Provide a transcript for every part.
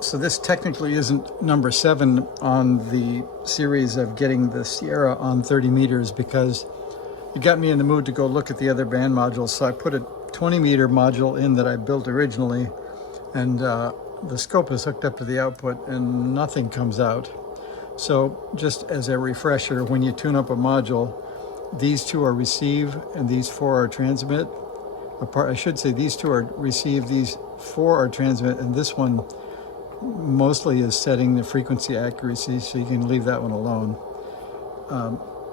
So this technically isn't number 7 on the series of getting the Sierra on 30 meters because it got me in the mood to go look at the other band modules. So I put a 20 meter module in that I built originally, and the scope is hooked up to the output and nothing comes out. So just as a refresher, when you tune up a module, these 2 are receive and these 4 are transmit. I should say these 2 are receive, these 4 are transmit, and this one mostly is setting the frequency accuracy, so you can leave that one alone.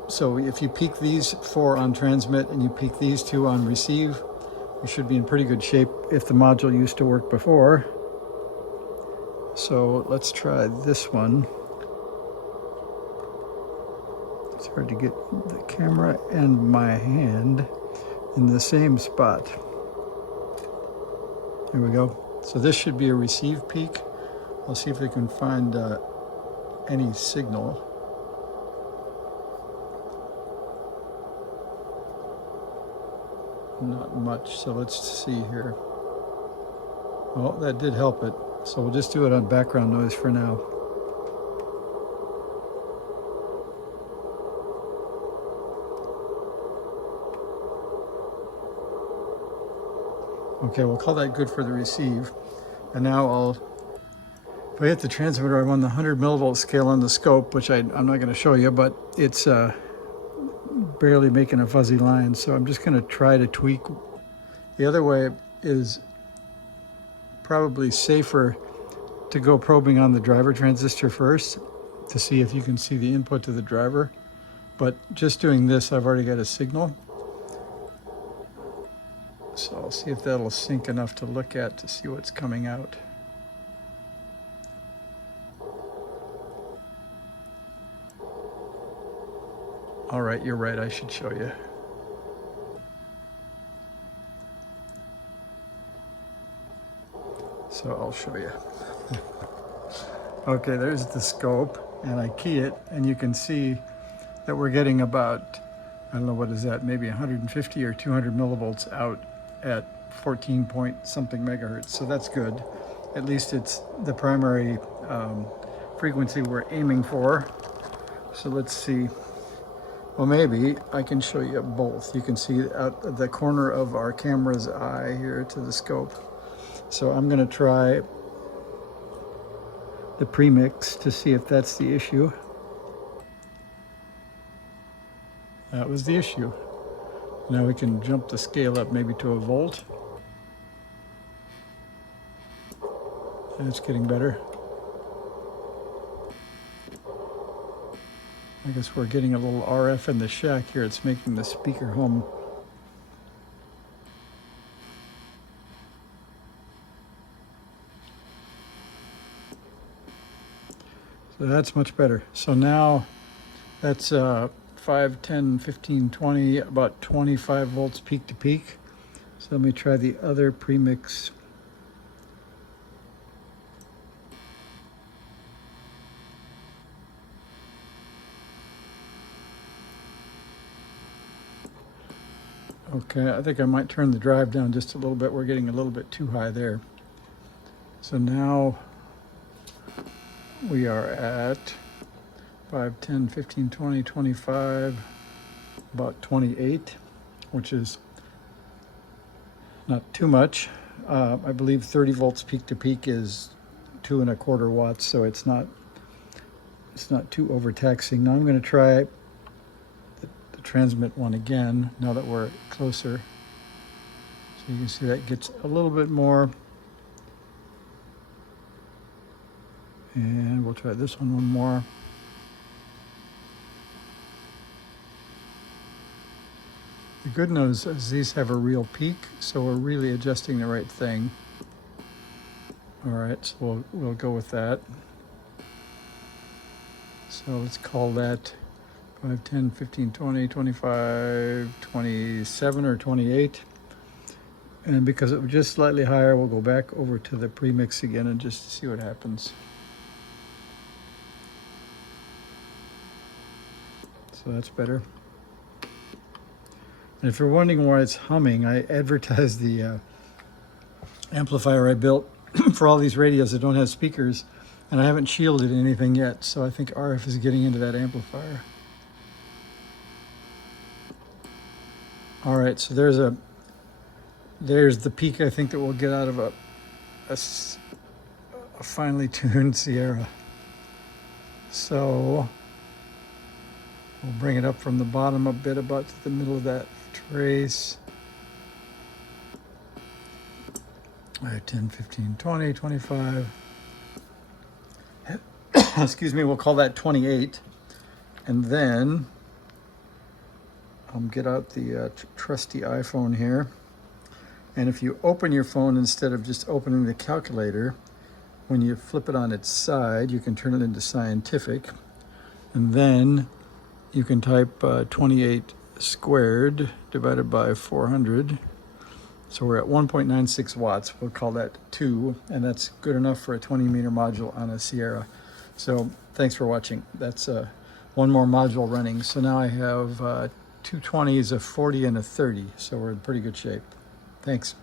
So if you peak these 4 on transmit and you peak these 2 on receive, you should be in pretty good shape if the module used to work before. So let's try this one. It's hard to get the camera and my hand in the same spot. There we go. So this should be a receive peak. I'll see if we can find any signal. Not much, so let's see here. Well, that did help it. So we'll just do it on background noise for now. Okay, we'll call that good for the receive. And now if I hit the transmitter, I'm on the 100 millivolt scale on the scope, which I'm not going to show you, but it's barely making a fuzzy line. So I'm just going to try to tweak. The other way is probably safer to go probing on the driver transistor first to see if you can see the input to the driver. But just doing this, I've already got a signal. So I'll see if that'll sync enough to look at to see what's coming out. All right, you're right, I should show you. So I'll show you. Okay, there's the scope, and I key it, and you can see that we're getting about, I don't know, what is that, maybe 150 or 200 millivolts out at 14 point something megahertz. So that's good. At least it's the primary frequency we're aiming for. So let's see. Well, maybe I can show you both. You can see out the corner of our camera's eye here to the scope. So I'm going to try the premix to see if that's the issue. That was the issue. Now we can jump the scale up maybe to a volt. That's getting better. I guess we're getting a little RF in the shack here. It's making the speaker hum. So that's much better. So now that's 5, 10, 15, 20, about 25 volts peak to peak. So let me try the other premix. Okay, I think I might turn the drive down just a little bit. We're getting a little bit too high there. So now we are at 5, 10, 15, 20, 25, about 28, which is not too much. I believe 30 volts peak to peak is 2¼ watts, so it's not too overtaxing. Now I'm going to try the transmit one again now that we're closer. So you can see that gets a little bit more. And we'll try this one more. The good news is these have a real peak, so we're really adjusting the right thing. All right, so we'll go with that. So let's call that 5, 10, 15, 20, 25, 27 or 28. And because it was just slightly higher, we'll go back over to the premix again and just see what happens. So that's better. And if you're wondering why it's humming, I advertised the amplifier I built for all these radios that don't have speakers, and I haven't shielded anything yet, so I think RF is getting into that amplifier. All right, so there's the peak I think that we'll get out of a finely tuned Sierra. So we'll bring it up from the bottom a bit, about to the middle of that trace. All right, 10, 15, 20, 25. Excuse me, we'll call that 28. And then I'll get out the trusty iPhone here. And if you open your phone instead of just opening the calculator, when you flip it on its side, you can turn it into scientific. And then you can type 28 squared divided by 400. So we're at 1.96 watts. We'll call that 2, and that's good enough for a 20 meter module on a Sierra. So thanks for watching. That's one more module running. So now I have two 20s, a 40, and a 30. So we're in pretty good shape. Thanks.